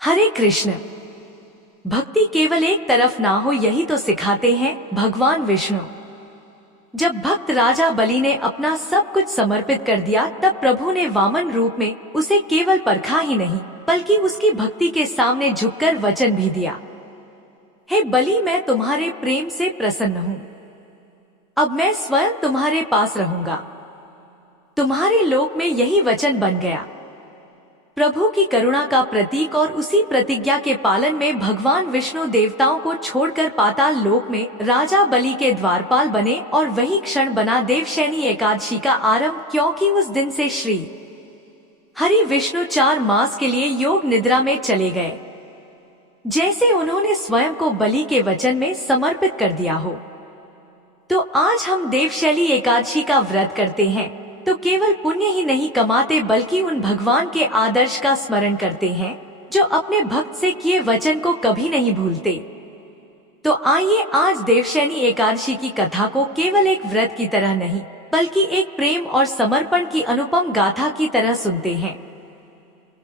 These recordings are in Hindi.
हरे कृष्ण। भक्ति केवल एक तरफ ना हो, यही तो सिखाते हैं भगवान विष्णु। जब भक्त राजा बलि ने अपना सब कुछ समर्पित कर दिया, तब प्रभु ने वामन रूप में उसे केवल परखा ही नहीं, बल्कि उसकी भक्ति के सामने झुककर वचन भी दिया। हे बलि, मैं तुम्हारे प्रेम से प्रसन्न हूँ। अब मैं स्वयं तुम्हारे पास रहूंगा। तुम्हारे लोक में यही वचन बन गया। प्रभु की करुणा का प्रतीक और उसी प्रतिज्ञा के पालन में भगवान विष्णु देवताओं को छोड़कर पाताल लोक में राजा बलि के द्वारपाल बने और वही क्षण बना देवशयनी एकादशी का आरंभ, क्योंकि उस दिन से श्री हरि विष्णु 4 मास के लिए योग निद्रा में चले गए। जैसे उन्होंने स्वयं को बलि के वचन में समर्पित कर दिया हो। तो आज हम देवशैली एकादशी का व्रत करते हैं तो केवल पुण्य ही नहीं कमाते, बल्कि उन भगवान के आदर्श का स्मरण करते हैं जो अपने भक्त से किए वचन को कभी नहीं भूलते। तो आइए आज देवशैनी एकादशी की कथा को केवल एक व्रत की तरह नहीं, बल्कि एक प्रेम और समर्पण की अनुपम गाथा की तरह सुनते हैं,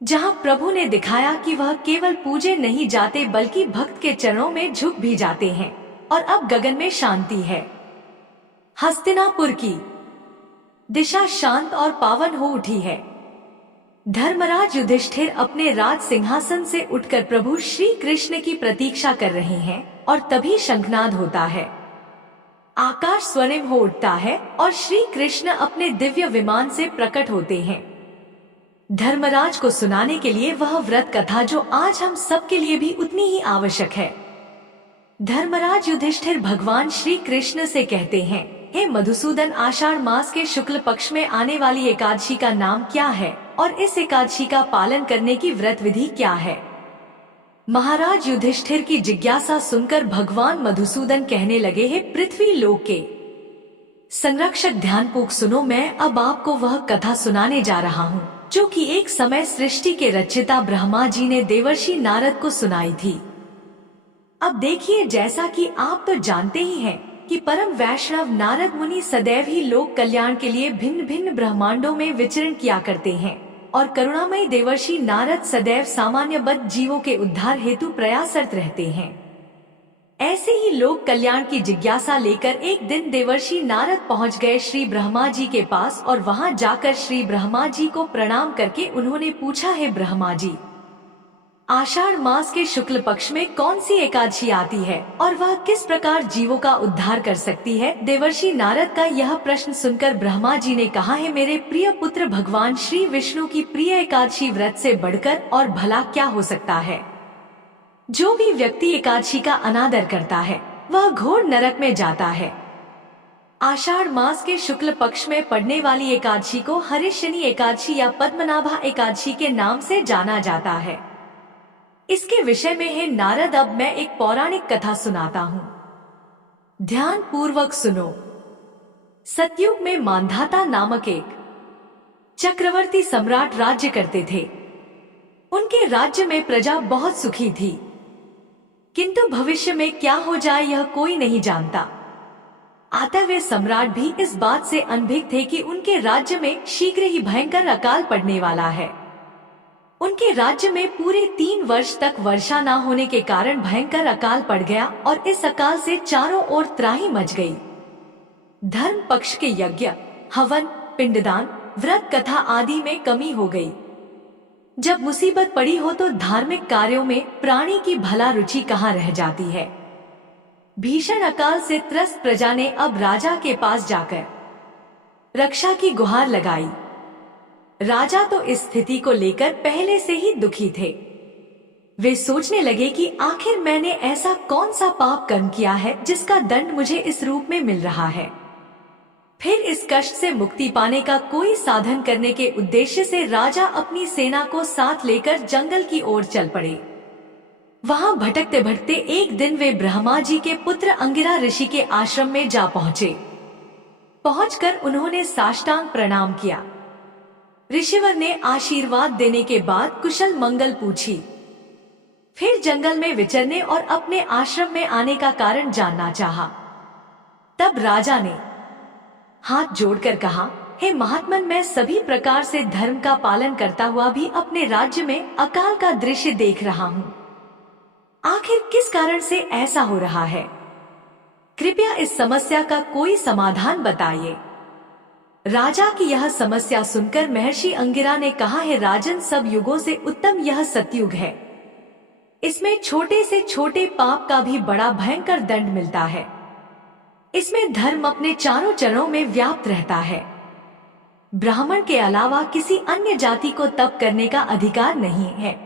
जहां प्रभु ने दिखाया कि वह केवल पूजे नहीं जाते, बल्कि भक्त के चरणों में झुक भी जाते हैं। और अब गगन में शांति है। हस्तिनापुर की दिशा शांत और पावन हो उठी है। धर्मराज युधिष्ठिर अपने राज सिंहासन से उठकर प्रभु श्री कृष्ण की प्रतीक्षा कर रहे हैं और तभी शंखनाद होता है। आकाश स्वर्णिम हो उठता है और श्री कृष्ण अपने दिव्य विमान से प्रकट होते हैं धर्मराज को सुनाने के लिए वह व्रत कथा, जो आज हम सबके लिए भी उतनी ही आवश्यक है। धर्मराज युधिष्ठिर भगवान श्री कृष्ण से कहते हैं, हे मधुसूदन, आषाढ़ मास के शुक्ल पक्ष में आने वाली एकादशी का नाम क्या है और इस एकादशी का पालन करने की व्रत विधि क्या है? महाराज युधिष्ठिर की जिज्ञासा सुनकर भगवान मधुसूदन कहने लगे, हे पृथ्वी लोक के संरक्षक, ध्यानपूर्वक सुनो। मैं अब आपको वह कथा सुनाने जा रहा हूँ जो कि एक समय सृष्टि के रचयिता ब्रह्मा जी ने देवर्षि नारद को सुनाई थी। अब देखिए, जैसा कि आप तो जानते ही हैं कि परम वैष्णव नारद मुनि सदैव ही लोक कल्याण के लिए भिन्न भिन्न ब्रह्मांडों में विचरण किया करते हैं और करुणामयी देवर्षि नारद सदैव सामान्य बद्ध जीवों के उद्धार हेतु प्रयासरत रहते हैं। ऐसे ही लोक कल्याण की जिज्ञासा लेकर एक दिन देवर्षि नारद पहुंच गए श्री ब्रह्मा जी के पास और वहां जाकर श्री ब्रह्मा जी को प्रणाम करके उन्होंने पूछा, है ब्रह्मा जी, आषाढ़ मास के शुक्ल पक्ष में कौन सी एकादशी आती है और वह किस प्रकार जीवों का उद्धार कर सकती है? देवर्षि नारद का यह प्रश्न सुनकर ब्रह्मा जी ने कहा, है मेरे प्रिय पुत्र, भगवान श्री विष्णु की प्रिय एकादशी व्रत से बढ़कर और भला क्या हो सकता है? जो भी व्यक्ति एकादशी का अनादर करता है वह घोर नरक में जाता है। आषाढ़ मास के शुक्ल पक्ष में पड़ने वाली एकादशी को हरिशनी एकादशी या पद्मनाभा एकादशी के नाम से जाना जाता है। इसके विषय में है नारद, अब मैं एक पौराणिक कथा सुनाता हूँ, ध्यान पूर्वक सुनो। सतयुग में मांधाता नामक एक चक्रवर्ती सम्राट राज्य करते थे। उनके राज्य में प्रजा बहुत सुखी थी, किंतु भविष्य में क्या हो जाए यह कोई नहीं जानता। अतः वे सम्राट भी इस बात से अनभिज्ञ थे कि उनके राज्य में शीघ्र ही भयंकर अकाल पड़ने वाला है। उनके राज्य में पूरे 3 वर्ष तक वर्षा न होने के कारण भयंकर अकाल पड़ गया और इस अकाल से चारों ओर त्राही मच गई। धर्म पक्ष के यज्ञ, हवन, पिंडदान, व्रत कथा आदि में कमी हो गई। जब मुसीबत पड़ी हो तो धार्मिक कार्यों में प्राणी की भला रुचि कहाँ रह जाती है। भीषण अकाल से त्रस्त प्रजा ने अब राजा के पास जाकर रक्षा की गुहार लगाई। राजा तो इस स्थिति को लेकर पहले से ही दुखी थे। वे सोचने लगे कि आखिर मैंने ऐसा कौन सा पाप कर्म किया है जिसका दंड मुझे इस रूप में मिल रहा है। फिर इस कष्ट से मुक्ति पाने का कोई साधन करने के उद्देश्य से राजा अपनी सेना को साथ लेकर जंगल की ओर चल पड़े। वहां भटकते भटकते एक दिन वे ब्रह्मा जी के पुत्र अंगिरा ऋषि के आश्रम में जा पहुंचे। पहुंचकर उन्होंने साष्टांग प्रणाम किया। ऋषिवर ने आशीर्वाद देने के बाद कुशल मंगल पूछी। फिर जंगल में विचरने और अपने आश्रम में आने का कारण जानना चाहा। तब राजा ने हाथ जोड़कर कहा, हे महात्मन, मैं सभी प्रकार से धर्म का पालन करता हुआ भी अपने राज्य में अकाल का दृश्य देख रहा हूँ। आखिर किस कारण से ऐसा हो रहा है? कृपया इस समस्या का कोई समाधान बताइए। राजा की यह समस्या सुनकर महर्षि अंगिरा ने कहा, है राजन, सब युगों से उत्तम यह सतयुग है। इसमें छोटे से छोटे पाप का भी बड़ा भयंकर दंड मिलता है। इसमें धर्म अपने चारों चरणों में व्याप्त रहता है। ब्राह्मण के अलावा किसी अन्य जाति को तप करने का अधिकार नहीं है।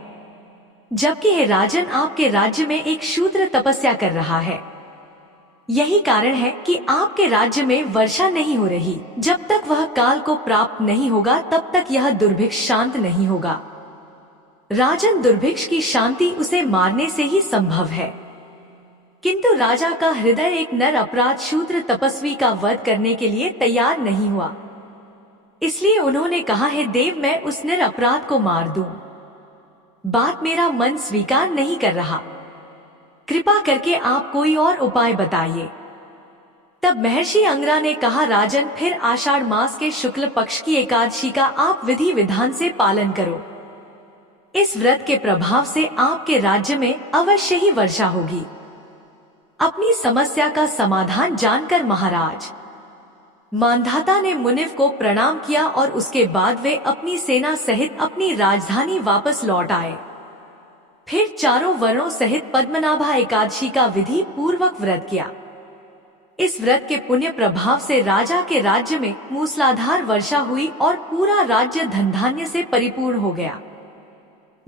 जबकि हे राजन, आपके राज्य में एक शूद्र तपस्या कर रहा है। यही कारण है कि आपके राज्य में वर्षा नहीं हो रही। जब तक वह काल को प्राप्त नहीं होगा तब तक यह दुर्भिक्ष शांत नहीं होगा। राजन, दुर्भिक्ष की शांति उसे मारने से ही संभव है। किंतु राजा का हृदय एक नर अपराध शूद्र तपस्वी का वध करने के लिए तैयार नहीं हुआ। इसलिए उन्होंने कहा, है देव, मैं उस नर अपराध को मार दूं। बात मेरा मन स्वीकार नहीं कर रहा। कृपा करके आप कोई और उपाय बताइए। तब महर्षि अंगिरा ने कहा, राजन, फिर आषाढ़ मास के शुक्ल पक्ष की एकादशी का आप विधि विधान से पालन करो। इस व्रत के प्रभाव से आपके राज्य में अवश्य ही वर्षा होगी। अपनी समस्या का समाधान जानकर महाराज मानधाता ने मुनिव को प्रणाम किया और उसके बाद वे अपनी सेना सहित अपनी राजधानी वापस लौट आए। फिर चारों वर्णों सहित पद्मनाभा एकादशी का विधि पूर्वक व्रत किया। इस व्रत के पुण्य प्रभाव से राजा के राज्य में मूसलाधार वर्षा हुई और पूरा राज्य धन धान्य से परिपूर्ण हो गया।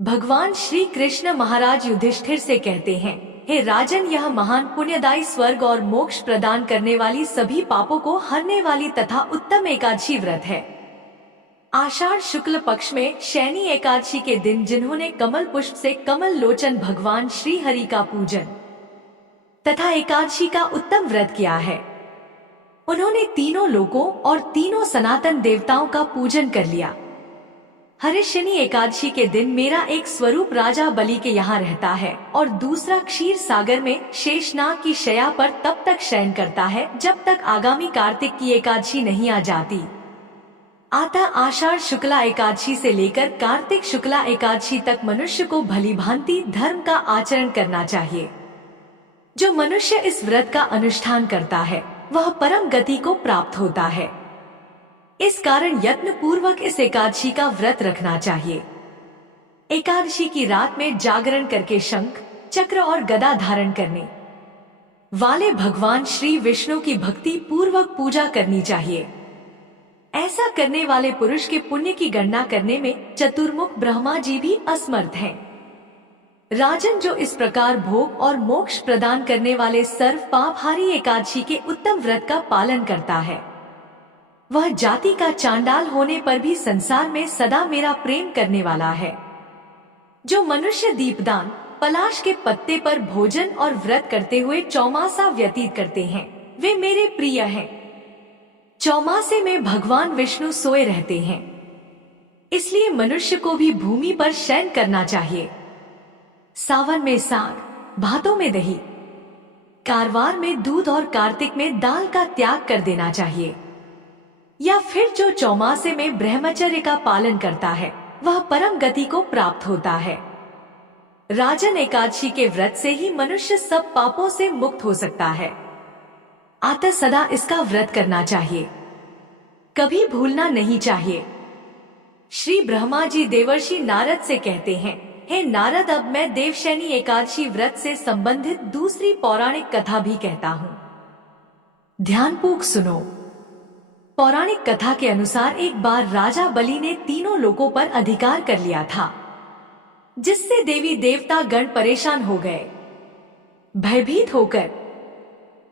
भगवान श्री कृष्ण महाराज युधिष्ठिर से कहते हैं, हे राजन, यह महान पुण्यदायी स्वर्ग और मोक्ष प्रदान करने वाली सभी पापों को हरने वाली तथा उत्तम एकादशी व्रत है। आषाढ़ शुक्ल पक्ष में शयनी एकादशी के दिन जिन्होंने कमल पुष्प से कमल लोचन भगवान श्री हरि का पूजन तथा एकादशी का उत्तम व्रत किया है, उन्होंने तीनों लोकों और तीनों सनातन देवताओं का पूजन कर लिया। हरिशनी एकादशी के दिन मेरा एक स्वरूप राजा बलि के यहाँ रहता है और दूसरा क्षीर सागर में शेषनाग की शया पर तब तक शयन करता है जब तक आगामी कार्तिक की एकादशी नहीं आ जाती। अतः आषाढ़ शुक्ला एकादशी से लेकर कार्तिक शुक्ला एकादशी तक मनुष्य को भलीभांति धर्म का आचरण करना चाहिए। जो मनुष्य इस व्रत का अनुष्ठान करता है वह परम गति को प्राप्त होता है। इस कारण यत्न पूर्वक इस एकादशी का व्रत रखना चाहिए। एकादशी की रात में जागरण करके शंख, चक्र और गदा धारण करने वाले भगवान श्री विष्णु की भक्ति पूर्वक पूजा करनी चाहिए। ऐसा करने वाले पुरुष के पुण्य की गणना करने में चतुर्मुख ब्रह्मा जी भी असमर्थ हैं। राजन, जो इस प्रकार भोग और मोक्ष प्रदान करने वाले सर्व पापहारी एकादशी के उत्तम व्रत का पालन करता है, वह जाति का चांडाल होने पर भी संसार में सदा मेरा प्रेम करने वाला है। जो मनुष्य दीपदान, पलाश के पत्ते पर भोजन और व्रत करते हुए चौमासा व्यतीत करते हैं, वे मेरे प्रिय हैं। चौमासे में भगवान विष्णु सोए रहते हैं, इसलिए मनुष्य को भी भूमि पर शयन करना चाहिए। सावन में साग, भातों में दही, कारवार में दूध और कार्तिक में दाल का त्याग कर देना चाहिए। या फिर जो चौमासे में ब्रह्मचर्य का पालन करता है वह परम गति को प्राप्त होता है। राजन, एकादशी के व्रत से ही मनुष्य सब पापों से मुक्त हो सकता है। अतः सदा इसका व्रत करना चाहिए, कभी भूलना नहीं चाहिए। श्री ब्रह्मा जी देवर्षि नारद से कहते हैं, हे नारद, अब मैं देवशयनी एकादशी व्रत से संबंधित दूसरी पौराणिक कथा भी कहता हूँ, ध्यानपूर्वक सुनो। पौराणिक कथा के अनुसार एक बार राजा बलि ने तीनों लोकों पर अधिकार कर लिया था, जिससे देवी देवता गण परेशान हो गए। भयभीत होकर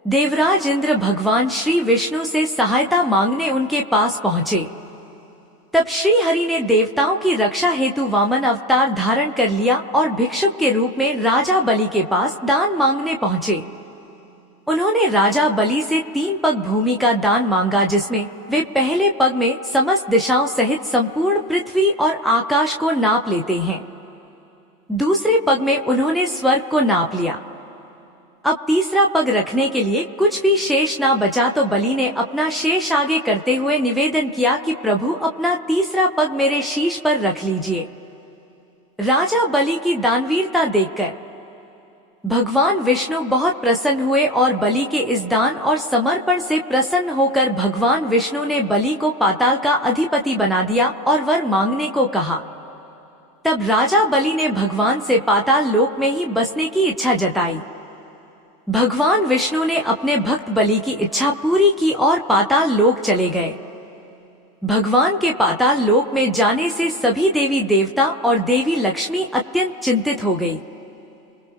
देवराज इंद्र भगवान श्री विष्णु से सहायता मांगने उनके पास पहुँचे। तब श्री हरि ने देवताओं की रक्षा हेतु वामन अवतार धारण कर लिया और भिक्षुक के रूप में राजा बलि के पास दान मांगने पहुँचे। उन्होंने राजा बलि से 3 पग भूमि का दान मांगा, जिसमें वे पहले पग में समस्त दिशाओं सहित संपूर्ण पृथ्वी और आकाश को नाप लेते हैं। दूसरे पग में उन्होंने स्वर्ग को नाप लिया। अब तीसरा पग रखने के लिए कुछ भी शेष ना बचा तो बलि ने अपना शेष आगे करते हुए निवेदन किया कि प्रभु अपना तीसरा पग मेरे शीश पर रख लीजिए। राजा बलि की दानवीरता देखकर भगवान विष्णु बहुत प्रसन्न हुए और बलि के इस दान और समर्पण से प्रसन्न होकर भगवान विष्णु ने बलि को पाताल का अधिपति बना दिया और वर मांगने को कहा। तब राजा बलि ने भगवान से पाताल लोक में ही बसने की इच्छा जताई। भगवान विष्णु ने अपने भक्त बलि की इच्छा पूरी की और पाताल लोक चले गए। भगवान के पाताल लोक में जाने से सभी देवी देवता और देवी लक्ष्मी अत्यंत चिंतित हो गई।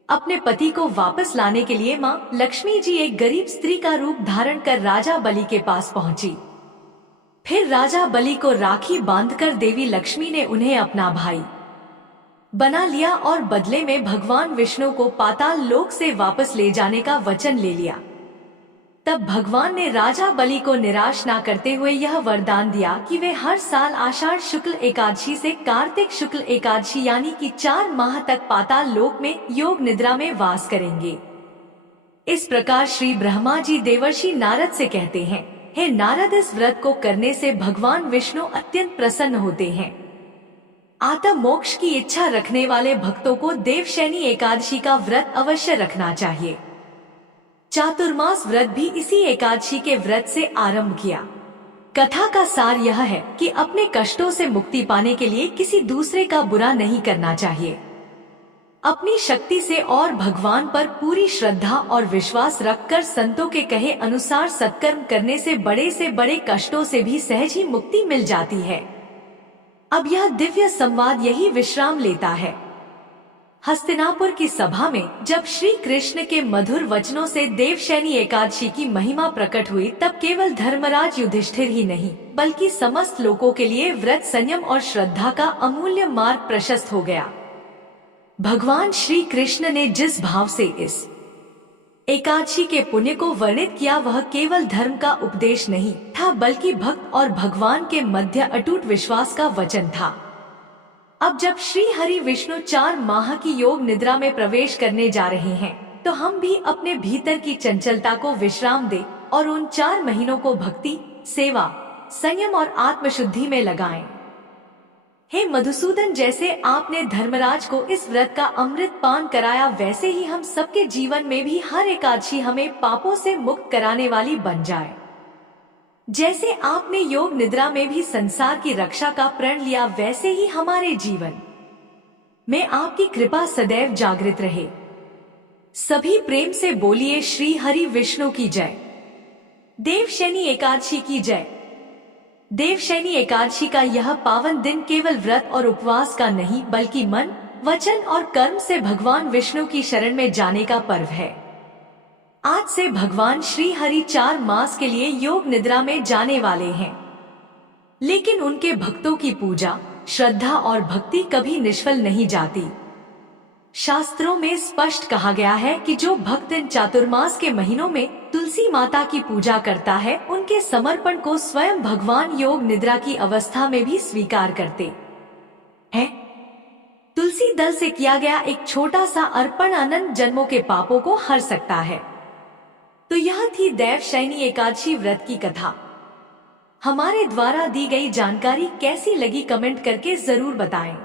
अपने पति को वापस लाने के लिए मां लक्ष्मी जी एक गरीब स्त्री का रूप धारण कर राजा बलि के पास पहुंची। फिर राजा बलि को राखी बांधकर देवी लक्ष्मी ने उन्हें अपना भाई बना लिया और बदले में भगवान विष्णु को पाताल लोक से वापस ले जाने का वचन ले लिया। तब भगवान ने राजा बलि को निराश ना करते हुए यह वरदान दिया कि वे हर साल आषाढ़ शुक्ल एकादशी से कार्तिक शुक्ल एकादशी यानी कि 4 माह तक पाताल लोक में योग निद्रा में वास करेंगे। इस प्रकार श्री ब्रह्मा जी देवर्षि नारद से कहते हैं, हे नारद, इस व्रत को करने से भगवान विष्णु अत्यंत प्रसन्न होते हैं। आत्म मोक्ष की इच्छा रखने वाले भक्तों को देवशयनी एकादशी का व्रत अवश्य रखना चाहिए। चातुर्मास व्रत भी इसी एकादशी के व्रत से आरंभ किया। कथा का सार यह है कि अपने कष्टों से मुक्ति पाने के लिए किसी दूसरे का बुरा नहीं करना चाहिए। अपनी शक्ति से और भगवान पर पूरी श्रद्धा और विश्वास रखकर संतों के कहे अनुसार सत्कर्म करने से बड़े कष्टों से भी सहज ही मुक्ति मिल जाती है। अब यह दिव्य संवाद यही विश्राम लेता है। हस्तिनापुर की सभा में जब श्री कृष्ण के मधुर वचनों से देवशयनी एकादशी की महिमा प्रकट हुई, तब केवल धर्मराज युधिष्ठिर ही नहीं बल्कि समस्त लोगों के लिए व्रत, संयम और श्रद्धा का अमूल्य मार्ग प्रशस्त हो गया। भगवान श्री कृष्ण ने जिस भाव से इस एकादशी के पुण्य को वर्णित किया वह केवल धर्म का उपदेश नहीं था बल्कि भक्त और भगवान के मध्य अटूट विश्वास का वचन था। अब जब श्री हरि विष्णु 4 माह की योग निद्रा में प्रवेश करने जा रहे हैं, तो हम भी अपने भीतर की चंचलता को विश्राम दें और उन 4 महीनों को भक्ति, सेवा, संयम और आत्मशुद्धि में लगाएं। हे मधुसूदन, जैसे आपने धर्मराज को इस व्रत का अमृत पान कराया, वैसे ही हम सबके जीवन में भी हर एकादशी हमें पापों से मुक्त कराने वाली बन जाए। जैसे आपने योग निद्रा में भी संसार की रक्षा का प्रण लिया, वैसे ही हमारे जीवन में आपकी कृपा सदैव जागृत रहे। सभी प्रेम से बोलिए श्री हरि विष्णु की जय। देवशयनी एकादशी की जय। देवशयनी एकादशी का यह पावन दिन केवल व्रत और उपवास का नहीं बल्कि मन, वचन और कर्म से भगवान विष्णु की शरण में जाने का पर्व है। आज से भगवान श्री हरि 4 मास के लिए योग निद्रा में जाने वाले हैं, लेकिन उनके भक्तों की पूजा, श्रद्धा और भक्ति कभी निष्फल नहीं जाती। शास्त्रों में स्पष्ट कहा गया है कि जो भक्त इन चातुर्मास के महीनों में तुलसी माता की पूजा करता है, उनके समर्पण को स्वयं भगवान योग निद्रा की अवस्था में भी स्वीकार करते हैं। तुलसी दल से किया गया एक छोटा सा अर्पण अनंत जन्मों के पापों को हर सकता है। तो यह थी देवशयनी एकादशी व्रत की कथा। हमारे द्वारा दी गई जानकारी कैसी लगी कमेंट करके जरूर बताएं।